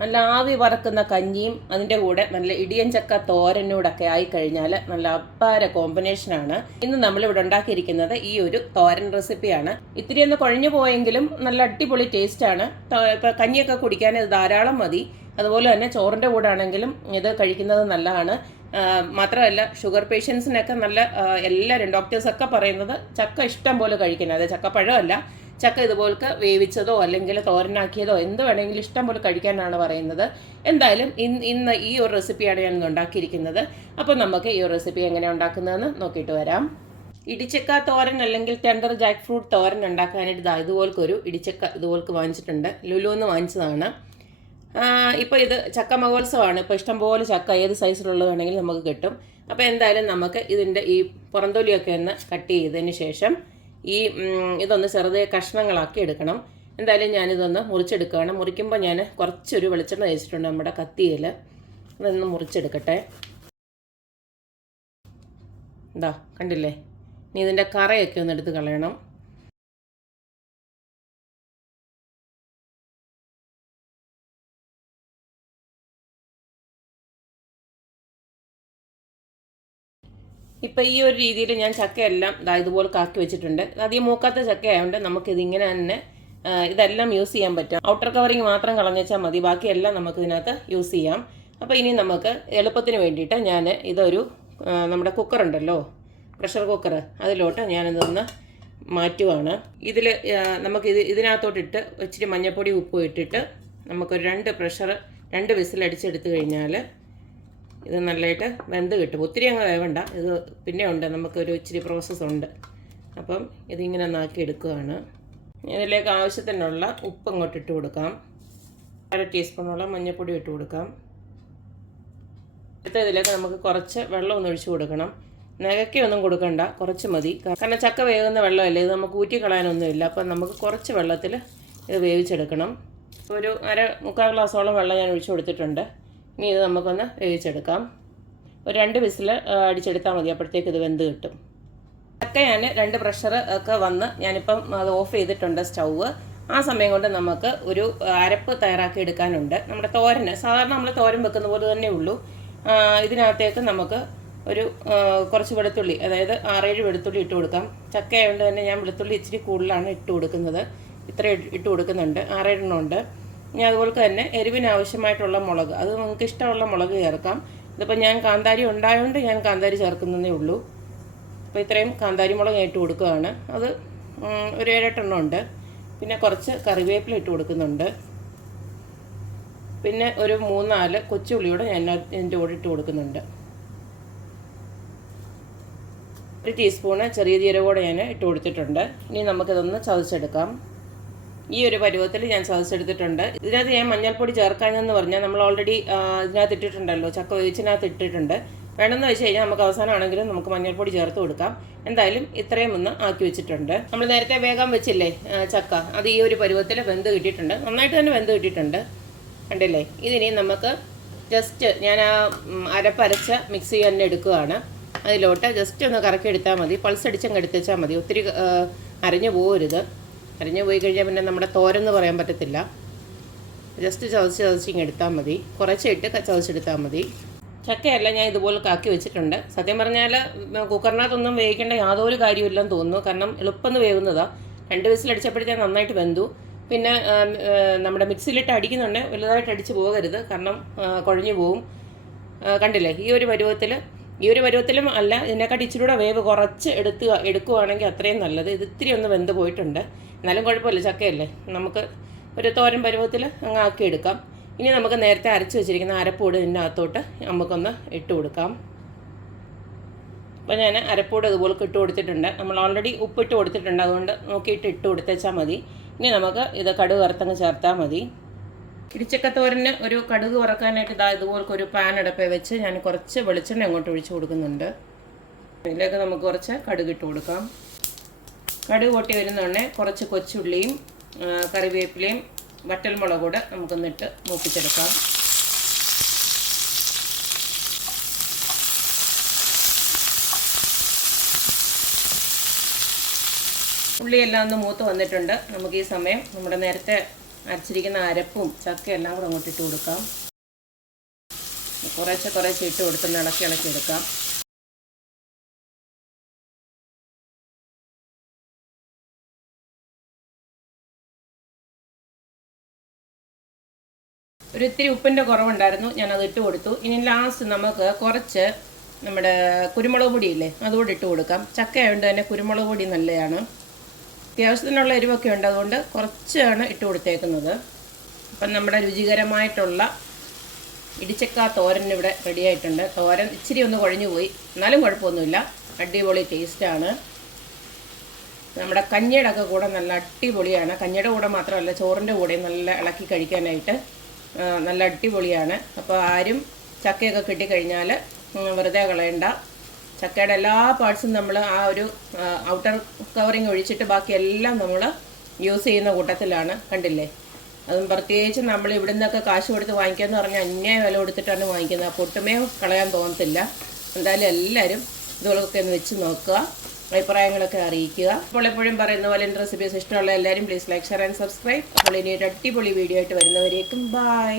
നല്ല ആവി പറക്കുന്ന കഞ്ഞിയും അതിൻ്റെ കൂടെ നല്ല ഇടിയൻ ചക്ക തോരനൂടൊക്കെ ആയിക്കഴിഞ്ഞാൽ നല്ല അപ്പാര കോമ്പിനേഷനാണ്. ഇന്ന് നമ്മളിവിടെ ഉണ്ടാക്കിയിരിക്കുന്നത് ഈ ഒരു തോരൻ റെസിപ്പിയാണ്. ഇത്തിരി ഒന്ന് കുഴഞ്ഞു പോയെങ്കിലും നല്ല അടിപൊളി ടേസ്റ്റാണ്. ഇപ്പം കഞ്ഞിയൊക്കെ കുടിക്കാൻ ഇത് ധാരാളം മതി. അതുപോലെ തന്നെ ചോറിൻ്റെ കൂടെ ആണെങ്കിലും ഇത് കഴിക്കുന്നത് നല്ലതാണ്. മാത്രമല്ല ഷുഗർ പേഷ്യൻസിനൊക്കെ നല്ല എല്ലാവരും ഡോക്ടേഴ്സൊക്കെ പറയുന്നത് ചക്ക ഇഷ്ടം പോലെ കഴിക്കണം. അതായത് ചക്കപ്പഴമല്ല, ചക്ക ഇതുപോലൊക്കെ വേവിച്ചതോ അല്ലെങ്കിൽ തോരനാക്കിയതോ എന്ത് വേണമെങ്കിലും ഇഷ്ടം പോലെ കഴിക്കാനാണ് പറയുന്നത്. എന്തായാലും ഇന്ന് ഈ ഒരു റെസിപ്പിയാണ് ഞാൻ ഉണ്ടാക്കിയിരിക്കുന്നത്. അപ്പോൾ നമുക്ക് ഈ ഒരു റെസിപ്പി എങ്ങനെ ഉണ്ടാക്കുന്നതെന്ന് നോക്കിയിട്ട് വരാം. ഇടിച്ചക്ക തോരൻ അല്ലെങ്കിൽ ടെൻഡർ ജാക്ക് ഫ്രൂട്ട് തോരൻ ഉണ്ടാക്കാനായിട്ട് ഇതുപോലൊരു ഇടിച്ചക്ക ഇതുപോലൊക്കെ വാങ്ങിച്ചിട്ടുണ്ട്. ലുലുന്ന് വാങ്ങിച്ചതാണ്. ഇപ്പോൾ ഇത് ചക്ക മഹോത്സവമാണ്. ഇപ്പോൾ ഇഷ്ടംപോലെ ചക്ക ഏത് സൈസിലുള്ളത് വേണമെങ്കിലും നമുക്ക് കിട്ടും. അപ്പോൾ എന്തായാലും നമുക്ക് ഇതിൻ്റെ ഈ പുറന്തൊലിയൊക്കെ ഒന്ന് കട്ട് ചെയ്തതിന് ശേഷം ഇതൊന്ന് ചെറുതെ കഷ്ണങ്ങളാക്കി എടുക്കണം. എന്തായാലും ഞാനിതൊന്ന് മുറിച്ചെടുക്കുകയാണ്. മുറിക്കുമ്പോൾ ഞാൻ കുറച്ചൊരു വെളിച്ചെണ്ണ തേച്ചിട്ടുണ്ട് നമ്മുടെ കത്തിയിൽ. അതൊന്ന് മുറിച്ചെടുക്കട്ടെ. എന്താ കണ്ടില്ലേ? ഇനി ഇതിൻ്റെ കറയൊക്കെ ഒന്ന് എടുത്ത് കളയണം. ഇപ്പം ഈ ഒരു രീതിയിൽ ഞാൻ ചക്കയെല്ലാം ഇതുപോലെ കാക്കി വെച്ചിട്ടുണ്ട്. അധികം മൂക്കാത്ത ചക്ക ആയതുകൊണ്ട് നമുക്കിതിങ്ങനെ തന്നെ ഇതെല്ലാം യൂസ് ചെയ്യാൻ പറ്റും. ഔട്ടർ കവറിങ് മാത്രം കളഞ്ഞാൽ മതി, ബാക്കിയെല്ലാം നമുക്ക് ഇതിനകത്ത് യൂസ് ചെയ്യാം. അപ്പോൾ ഇനി നമുക്ക് എളുപ്പത്തിന് വേണ്ടിയിട്ട് ഞാൻ ഇതൊരു നമ്മുടെ കുക്കറുണ്ടല്ലോ, പ്രഷർ കുക്കർ, അതിലോട്ട് ഞാനിതൊന്ന് മാറ്റുവാണ്. നമുക്ക് ഇതിനകത്തോട്ടിട്ട് ഇച്ചിരി മഞ്ഞൾപ്പൊടി ഉപ്പും ഇട്ടിട്ട് നമുക്കൊരു രണ്ട് വിസിലടിച്ചെടുത്ത് കഴിഞ്ഞാൽ ഇത് നല്ലതായിട്ട് വെന്ത് കിട്ടും. ഒത്തിരി അങ്ങ് വേവണ്ട. ഇത് പിന്നെ ഉണ്ട്, നമുക്കൊരു ഇച്ചിരി പ്രോസസ്സുണ്ട്. അപ്പം ഇതിങ്ങനെ ഒന്നാക്കി എടുക്കുകയാണ്. ഇതിലേക്ക് ആവശ്യത്തിനുള്ള ഉപ്പ് അങ്ങോട്ട് ഇട്ട് കൊടുക്കാം. 1/2 ടീസ്പൂണോളം മഞ്ഞൾപ്പൊടി ഇട്ട് കൊടുക്കാം. അടുത്ത ഇതിലേക്ക് നമുക്ക് കുറച്ച് വെള്ളം ഒന്ന് ഒഴിച്ച് കൊടുക്കണം. നകയ്ക്കൊന്നും കൊടുക്കണ്ട, കുറച്ച് മതി. കാരണം ചക്ക വേകുന്ന വെള്ളമല്ലേ, ഇത് നമുക്ക് ഊറ്റിക്കളയാനൊന്നുമില്ല. അപ്പം നമുക്ക് കുറച്ച് വെള്ളത്തിൽ ഇത് വേവിച്ചെടുക്കണം. ഒരു 1/4 ഗ്ലാസോളം വെള്ളം ഞാൻ ഒഴിച്ച് കൊടുത്തിട്ടുണ്ട്. ഇനി ഇത് നമുക്കൊന്ന് വേവിച്ചെടുക്കാം. ഒരു 2 വിസിൽ അടിച്ചെടുത്താൽ മതി, അപ്പോഴത്തേക്ക് ഇത് വെന്ത് കിട്ടും. ചക്ക ഞാൻ 2 പ്രഷർ ഒക്കെ വന്ന് ഞാനിപ്പം അത് ഓഫ് ചെയ്തിട്ടുണ്ട് സ്റ്റൗവ്. ആ സമയം കൊണ്ട് നമുക്ക് ഒരു അരപ്പ് തയ്യാറാക്കി എടുക്കാനുണ്ട്. നമ്മുടെ തോരന് സാധാരണ നമ്മൾ തോരൻ വെക്കുന്ന പോലെ തന്നെ ഉള്ളൂ. ഇതിനകത്തേക്ക് നമുക്ക് ഒരു കുറച്ച് വെളുത്തുള്ളി, അതായത് 6-7 വെളുത്തുള്ളി ഇട്ട് കൊടുക്കാം. ചക്ക ആയതുകൊണ്ട് തന്നെ ഞാൻ വെളുത്തുള്ളി ഇച്ചിരി കൂടുതലാണ് ഇട്ട് കൊടുക്കുന്നത്. ഇത്ര ഇട്ട് കൊടുക്കുന്നുണ്ട്, 6-7 എണ്ണം ഉണ്ട്. ഇനി അതുപോലെ തന്നെ എരിവിന് ആവശ്യമായിട്ടുള്ള മുളക്, അത് നിങ്ങൾക്ക് ഇഷ്ടമുള്ള മുളക് ചേർക്കാം. ഇതിപ്പോൾ ഞാൻ കാന്താരി ഉണ്ടായതുകൊണ്ട് ഞാൻ കാന്താരി ചേർക്കുന്നതേ ഉള്ളൂ. അപ്പോൾ ഇത്രയും കാന്താരി മുളക് ഇട്ട് കൊടുക്കുകയാണ്. അത് ഒരു 7-8 എണ്ണം ഉണ്ട്. പിന്നെ കുറച്ച് കറിവേപ്പില ഇട്ട് കൊടുക്കുന്നുണ്ട്. പിന്നെ ഒരു 3-4 കൊച്ചുള്ളിയോടെ ഞാൻ ഇതിൻ്റെ കൂടെ ഇട്ട് കൊടുക്കുന്നുണ്ട്. 1 ടീസ്പൂണ് ചെറിയ ജീരകോടെ ഞാൻ ഇട്ട് കൊടുത്തിട്ടുണ്ട്. ഇനി നമുക്കിതൊന്ന് ചതച്ചെടുക്കാം. ഈ ഒരു പരുവത്തിൽ ഞാൻ ചതച്ചെടുത്തിട്ടുണ്ട്. ഇതിനകത്ത് ഞാൻ മഞ്ഞൾപ്പൊടി ചേർക്കാനെന്ന് പറഞ്ഞാൽ നമ്മൾ ഓൾറെഡി ഇതിനകത്ത് ഇട്ടിട്ടുണ്ടല്ലോ, ചക്ക വേവിച്ചിനകത്ത് ഇട്ടിട്ടുണ്ട്. വേണമെന്ന് വെച്ച് കഴിഞ്ഞാൽ നമുക്ക് അവസാനമാണെങ്കിലും നമുക്ക് മഞ്ഞൾപ്പൊടി ചേർത്ത് കൊടുക്കാം. എന്തായാലും ഇത്രയും ഒന്ന് ആക്കി വെച്ചിട്ടുണ്ട്. നമ്മൾ നേരത്തെ വേഗം വെച്ചില്ലേ ചക്ക, അത് ഈ ഒരു പരുവത്തിൽ വെന്ത് കിട്ടിയിട്ടുണ്ട്. നന്നായിട്ട് തന്നെ വെന്ത് കിട്ടിയിട്ടുണ്ട്, കണ്ടില്ലേ? ഇതിനി നമുക്ക് ജസ്റ്റ് ഞാൻ അരപ്പരച്ച മിക്സി തന്നെ എടുക്കുകയാണ്. അതിലോട്ട് ജസ്റ്റ് ഒന്ന് കറക്കി എടുത്താൽ മതി. പൾസ് അടിച്ചങ്ങ് എടുത്തേച്ചാൽ മതി. ഒത്തിരി അരഞ്ഞു പോകരുത്. അരിഞ്ഞു പോയി കഴിഞ്ഞാൽ പിന്നെ നമ്മുടെ തോരെന്ന് പറയാൻ പറ്റത്തില്ല. ജസ്റ്റ് ചതച്ചിങ് എടുത്താൽ മതി. കുറച്ചിട്ട് ചതച്ചെടുത്താൽ മതി. ചക്കയെല്ലാം ഞാൻ ഇതുപോലെ കാക്കി വെച്ചിട്ടുണ്ട്. സത്യം പറഞ്ഞാൽ കുക്കറിനകത്തൊന്നും വേവിക്കേണ്ട യാതൊരു കാര്യമില്ലെന്ന് തോന്നുന്നു. കാരണം എളുപ്പം വേവുന്നതാണ്. 2 വിസിലടിച്ചപ്പോഴത്തേക്ക് നന്നായിട്ട് വെന്തു. പിന്നെ നമ്മുടെ മിക്സിയിലിട്ട് അടിക്കുന്നുണ്ട്, വലുതായിട്ട് അടിച്ച് പോകരുത്, കാരണം കുഴഞ്ഞു പോവും. കണ്ടില്ലേ? ഈ ഒരു പരുവത്തിലും അല്ല, ഇതിനെക്കാട്ടി ഇച്ചിരി കൂടെ വേവ് കുറച്ച് എടുക്കുകയാണെങ്കിൽ അത്രയും നല്ലത്. ഇത് ഇത്തിരി ഒന്ന് വെന്ത് പോയിട്ടുണ്ട്, എന്നാലും കുഴപ്പമില്ല, ചക്കയല്ലേ. നമുക്ക് ഒരു തോരൻ പരുവത്തിൽ അങ്ങ് ആക്കി എടുക്കാം. ഇനി നമുക്ക് നേരത്തെ അരച്ച് വെച്ചിരിക്കുന്ന അരപ്പൂട് ഇതിൻ്റെ അകത്തോട്ട് നമുക്കൊന്ന് ഇട്ട് കൊടുക്കാം. അപ്പോൾ ഞാൻ അരപ്പൂട് ഇതുപോലെ ഇട്ട് കൊടുത്തിട്ടുണ്ട്. നമ്മൾ ഓൾറെഡി ഉപ്പിട്ട് കൊടുത്തിട്ടുണ്ട്, അതുകൊണ്ട് നോക്കിയിട്ട് ഇട്ട് കൊടുത്തേച്ചാൽ മതി. ഇനി നമുക്ക് ഇത് കടുക് വറുത്തങ്ങ് ചേർത്താൽ മതി. ഇടിച്ചക്കത്തോരന് ഒരു കടുക് വറക്കാനായിട്ട് ഇതുപോലൊക്കെ ഒരു പാൻ അടുപ്പേ വെച്ച് ഞാൻ കുറച്ച് വെളിച്ചെണ്ണ അങ്ങോട്ട് ഒഴിച്ച് കൊടുക്കുന്നുണ്ട്. ഇതിലേക്ക് നമുക്ക് കുറച്ച് കടുക് ഇട്ട് കൊടുക്കാം. കടുക് പൊട്ടി വരുന്നുണ്ടേ കുറച്ച് കൊച്ചുള്ളിയും കറിവേപ്പിലയും വറ്റൽമുളക് കൂടെ നമുക്കൊന്നിട്ട് മൂപ്പിച്ചെടുക്കാം. ഉള്ളിയെല്ലാം ഒന്ന് മൂത്ത് വന്നിട്ടുണ്ട്. നമുക്ക് ഈ സമയം നമ്മുടെ നേരത്തെ അരച്ചിരിക്കുന്ന അരപ്പും ചക്കയും എല്ലാം കൂടെ അങ്ങോട്ട് ഇട്ട് കൊടുക്കാം. കുറേശ്ശെ ഇട്ട് കൊടുത്ത് ഇളക്കി എടുക്കാം. ഒരു ഇത്തിരി ഉപ്പിൻ്റെ കുറവുണ്ടായിരുന്നു, ഞാനത് ഇട്ട് കൊടുത്തു. ഇനി ലാസ്റ്റ് നമുക്ക് കുറച്ച് നമ്മുടെ കുരുമുളക് പൊടിയില്ലേ അതുകൂടി ഇട്ട് കൊടുക്കാം. ചക്ക ആയതുകൊണ്ട് തന്നെ കുരുമുളക് പൊടി നല്ലതാണ്. അത്യാവശ്യത്തിനുള്ള എരിവൊക്കെ ഉണ്ട്, അതുകൊണ്ട് കുറച്ചാണ് ഇട്ട് കൊടുത്തേക്കുന്നത്. അപ്പം നമ്മുടെ രുചികരമായിട്ടുള്ള ഇടിച്ചക്ക തോരൻ ഇവിടെ റെഡി ആയിട്ടുണ്ട്. തോരൻ ഇച്ചിരി ഒന്ന് കുഴഞ്ഞു പോയി, എന്നാലും കുഴപ്പമൊന്നുമില്ല, അടിപൊളി ടേസ്റ്റാണ്. നമ്മുടെ കഞ്ഞിയുടെ ഒക്കെ കൂടെ നല്ല അടിപൊളിയാണ്. കഞ്ഞിയുടെ കൂടെ മാത്രമല്ല, ചോറിൻ്റെ കൂടെ നല്ല ഇളക്കി കഴിക്കാനായിട്ട് നല്ല അടിപൊളിയാണ്. അപ്പോൾ ആരും ചക്കയൊക്കെ കിട്ടിക്കഴിഞ്ഞാൽ വെറുതെ കളയണ്ട. ചക്കയുടെ എല്ലാ പാർട്സും നമ്മൾ ആ ഒരു ഔട്ടർ കവറിങ് ഒഴിച്ചിട്ട് ബാക്കിയെല്ലാം നമ്മൾ യൂസ് ചെയ്യുന്ന കൂട്ടത്തിലാണ്. കണ്ടില്ലേ? അതും പ്രത്യേകിച്ച് നമ്മൾ ഇവിടെ നിന്നൊക്കെ കാശ് കൊടുത്ത് വാങ്ങിക്കാമെന്ന് പറഞ്ഞാൽ അന്യായ വില കൊടുത്തിട്ടാണ് വാങ്ങിക്കുന്നത്. അപ്പോൾ ഒട്ടുമേ കളയാൻ തോന്നത്തില്ല. എന്തായാലും എല്ലാവരും ഇതുപോലൊക്കെ ഒന്ന് വെച്ച് നോക്കുക, അഭിപ്രായങ്ങളൊക്കെ അറിയിക്കുക. അപ്പോൾ എപ്പോഴും പറയുന്ന പോലെ എൻ്റെ റെസിപ്പീസ് ഇഷ്ടമുള്ള എല്ലാവരും please like, share and subscribe. അപ്പോൾ ഇനി ഒരു അടിപൊളി വീഡിയോ ആയിട്ട് വരുന്നവരേക്കും ബൈ.